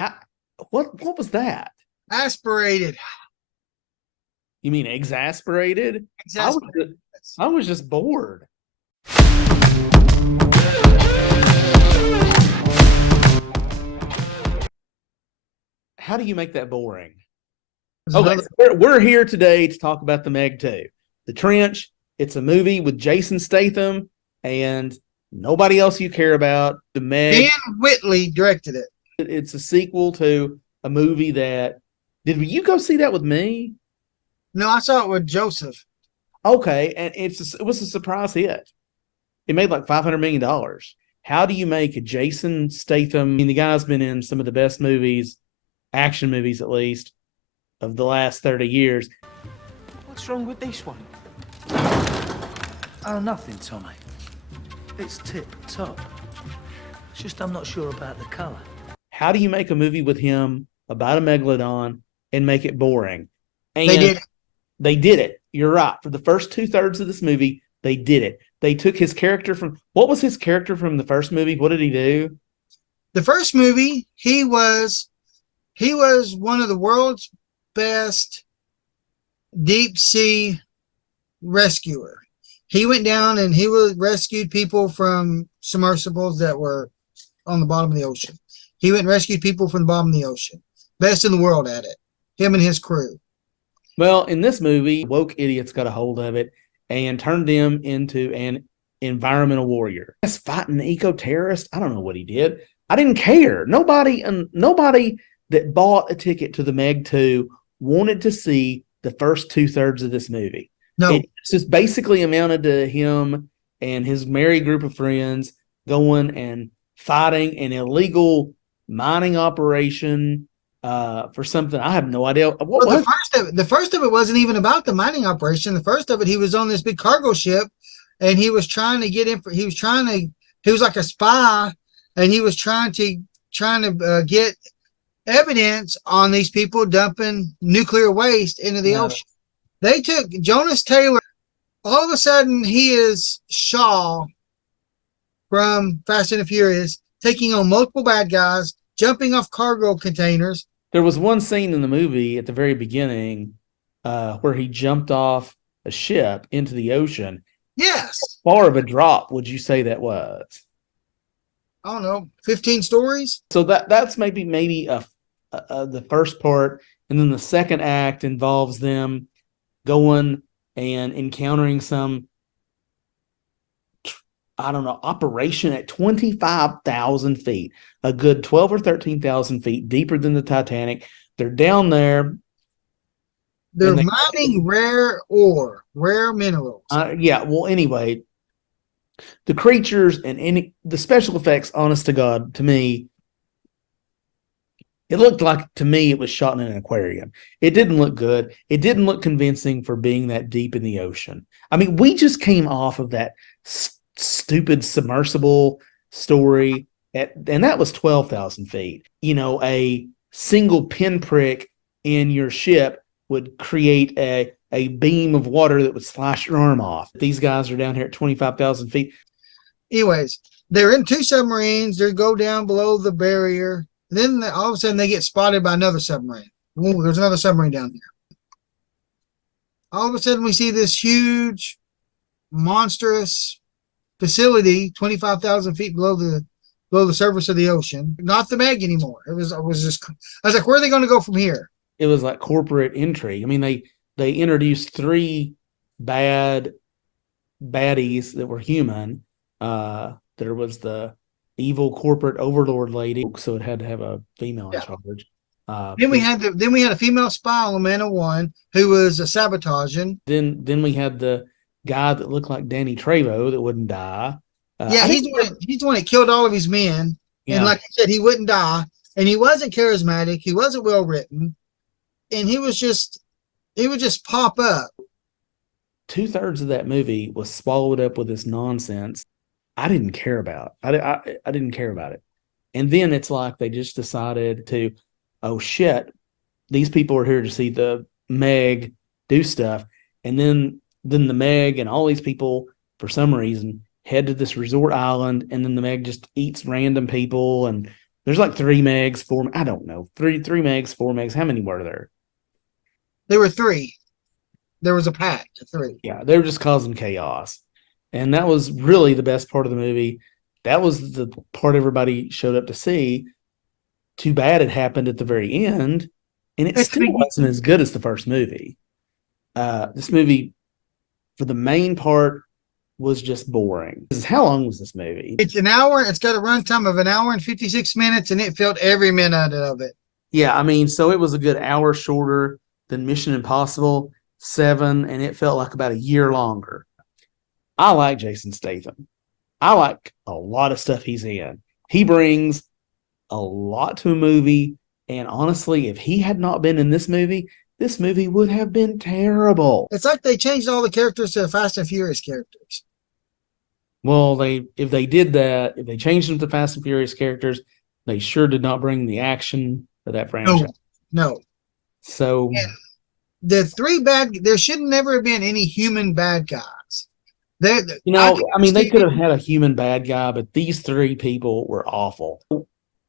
How? What was that? Aspirated. You mean exasperated? I was Exasperated. just, I was just bored. How do you make that boring? Okay, Another. so we're here today to talk about the Meg 2. The Trench. It's a movie with Jason Statham and nobody else you care about. The Meg. Dan Whitley directed it. It's a sequel to a movie that. Did you go see that with me? No, I saw it with Joseph. Okay, and it was a surprise hit. It made like $500 million. How do you make a Jason Statham? I mean, the guy's been in some of the best movies, action movies at least, of the last 30 years. What's wrong with this one? Oh, nothing, Tommy. It's tip-top. It's just I'm not sure about the colour. How do you make a movie with him about a megalodon and make it boring? And They did it. They did it. You're right. For the first 2/3 of this movie, they did it. They took his character from what was his character from the first movie? What did he do? The first movie, he was one of the world's best deep sea rescuer. He went down and he rescued people from submersibles that were on the bottom of the ocean. He went and rescued people from the bottom of the ocean. Best in the world at it. Him and his crew. Well, in this movie, woke idiots got a hold of it and turned him into an environmental warrior. That's fighting eco-terrorist. I don't know what he did. I didn't care. Nobody that bought a ticket to the Meg 2 wanted to see the first 2/3 of this movie. No. It just basically amounted to him and his merry group of friends going and fighting an illegal mining operation for something. I have no idea. The first of it wasn't even about the mining operation. The first of it, he was on this big cargo ship, and he was trying to get in. He was like a spy, and he was trying to get evidence on these people dumping nuclear waste into the ocean. They took Jonas Taylor. All of a sudden, he is Shaw from Fast and the Furious, taking on multiple bad guys, jumping off cargo containers. There was one scene in the movie at the very beginning where he jumped off a ship into the ocean. Yes. How far of a drop would you say that was? I don't know, 15 stories. So that's maybe the first part, and then the second act involves them going and encountering some, I don't know, operation at 25,000 feet, a good 12 or 13,000 feet deeper than the Titanic. They're down there. They're mining rare minerals. Yeah. Well, anyway, the creatures and the special effects, honest to God, to me, it looked like, to me, it was shot in an aquarium. It didn't look good. It didn't look convincing for being that deep in the ocean. I mean, we just came off of that stupid submersible story and that was 12,000 feet. You know, a single pinprick in your ship would create a beam of water that would slash your arm off. These guys are down here at 25,000 feet. Anyways, they're in two submarines. They go down below the barrier. Then all of a sudden they get spotted by another submarine. Ooh, there's another submarine down there. All of a sudden we see this huge, monstrous facility 25,000 feet below the surface of the ocean. Not the Meg anymore. I was like, where are they going to go from here? It was like corporate intrigue. I mean, they introduced 3 baddies that were human. There was the evil corporate overlord lady, so it had to have a female in charge. Then we had a female spy on Lomana 1 who was sabotaging. Then we had the guy that looked like Danny Trejo that wouldn't die. He's the one that killed all of his men. Yeah. And like I said, he wouldn't die. And he wasn't charismatic. He wasn't well written. And he would just pop up. 2/3 of that movie was swallowed up with this nonsense. I didn't care about. I didn't care about it. And then it's like they just decided to, oh shit, these people are here to see the Meg do stuff. And then the Meg and all these people, for some reason, head to this resort island, and then the Meg just eats random people and There's like 3 megs, 4. I don't know. 3 megs, 4 megs. How many were there? There were 3. There was a pack of 3. Yeah, they were just causing chaos. And that was really the best part of the movie. That was the part everybody showed up to see. Too bad it happened at the very end, and it still wasn't as good as the first movie. This movie, for the main part, was just boring. How long was this movie? It's an hour. It's got a runtime of an hour and 56 minutes, and it felt every minute of it. Yeah, I mean, so it was a good hour shorter than Mission Impossible 7, and it felt like about a year longer. I like Jason Statham. I like a lot of stuff he's in. He brings a lot to a movie, and honestly, if he had not been in this movie would have been terrible. It's like they changed all the characters to Fast and Furious characters. Well, if they did that, if they changed them to Fast and Furious characters, they sure did not bring the action to that franchise. No. So yeah. There should never have been any human bad guys. they could have had a human bad guy, but these 3 people were awful.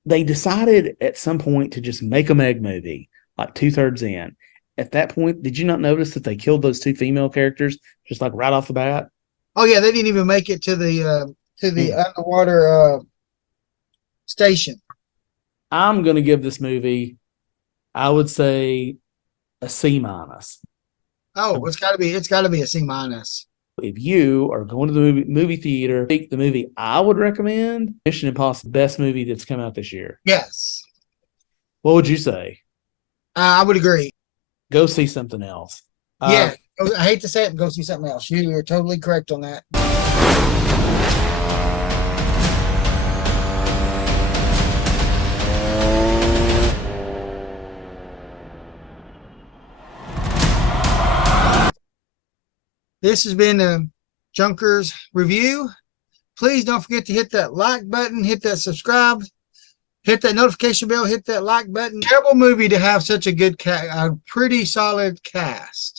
They decided at some point to just make a Meg movie, like 2/3 in. At that point, did you not notice that they killed those 2 female characters just like right off the bat? Oh yeah, they didn't even make it to the underwater station. I'm gonna give this movie, I would say, a C-. Oh, it's got to be a C-. If you are going to the movie theater, the movie I would recommend, Mission Impossible, best movie that's come out this year. Yes. What would you say? I would agree. Go see something else. Yeah. I hate to say it, but go see something else. You're totally correct on that. This has been a Junkers review. Please don't forget to hit that like button, hit that subscribe, hit that notification bell, hit that like button. Terrible movie to have such a good a pretty solid cast.